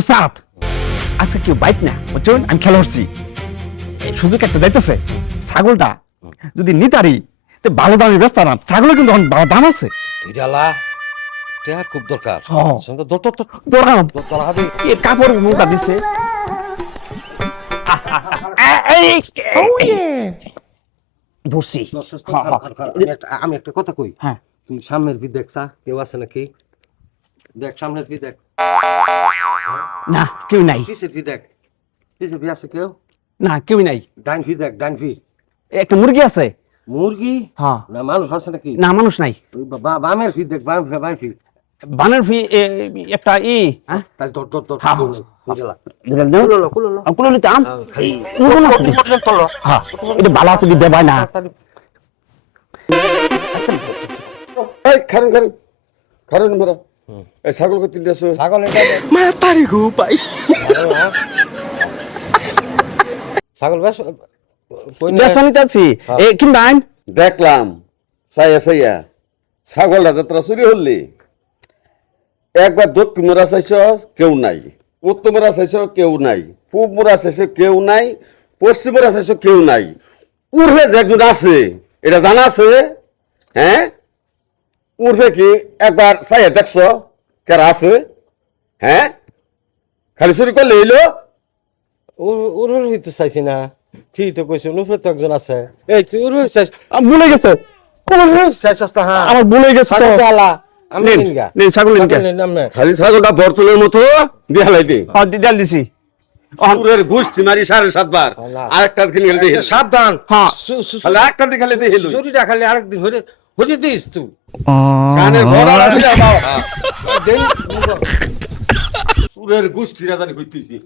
ওস্তাদ আজকে কেউ বাইক না বুঝছেন, আমি খেলা করছি, এই সুযোগ একটা যাইতেছে, ছাগলটা যদি নিতারি তো ভালো দামে ব্যস্ত না, ছাগলের কিন্তু এখন ভালো দাম আছে। তুই ডালা টেহার খুব দরকার। হ্যাঁ। দরকার দরকার হবে। এ কাপড় মোটা দিছে। ধরছি। আমি একটা কথা কই, হ্যাঁ তুমি সামনের ভি দেখছা কেউ আছে নাকি? দেখ সামনের ভি দেখ, না কেউ নাই, পিছের ভি দেখ, পিছের ভি আছে কেউ? না কেউ নাই। ডাইন ভি দেখ, ডাইন ভি। একটা মুরগি আছে। মুরগি হ্যাঁ না মানুষ আছে নাকি? না মানুষ নাই। ওই বামের ভি দেখ, বাম ভি। বানের ফি একটা হ্যাঁ তাই দর হ্যাঁ, বুঝলা। কুলো নিতাম। হ্যাঁ এটা ভালো আছে দিতে পাই না। এই খারুন মারা এই ছাগল কত দিতেছ? ছাগল এটা মা তারি গো পাই। ছাগল বেশ কই না বেশ নিতেছি এ কিনবা আইন। দেখলাম সাইয়া ছাগলটা যাত্রা চুরি হলি, একবার দক্ষিণ মোড়া চাইছ কেউ নাই, উত্তর মোড়া চাইছ কেউ নাই, পূব মোড়া চাইছ কেউ নাই, পশ্চিম মোড়া চাইছ কেউ নাই, উর্ফে যে একজন আছে এটা জানা আছে? হ্যাঁ উর্ফে কি একবার চাইয়া দেখছ কেরা আছে? হ্যাঁ খালি চুরি করলে এলো। ওর হইতে চাইছি না, ঠিক তো কইছ, নুফরে তো একজন আছে। এই তুই ওর হইতে চাইছ, ভুলে গেছে, চাইছস তা? হ্যাঁ আমার ভুলে গেছে তো। ছাগল আলা আমি নেন, নিনগা নেন, ছাগল নিন গে। নামনে খালি ছাগলটা বর্তলের মতো দেখালাই দে। হ্যাঁ দিদাল দিছি। পুরের গোষ্ঠী মারি 7.5 বার আরেকটা দিন গেলে দেখে সাবধান। হ্যাঁ খালি একটা দিন খালি দেখে লই চুরিটা খালি আরেকদিন হইতে দিস তুই। কানের ভরা রাখি দাও দেন পুরের গোষ্ঠীরা জানি কইতেছি।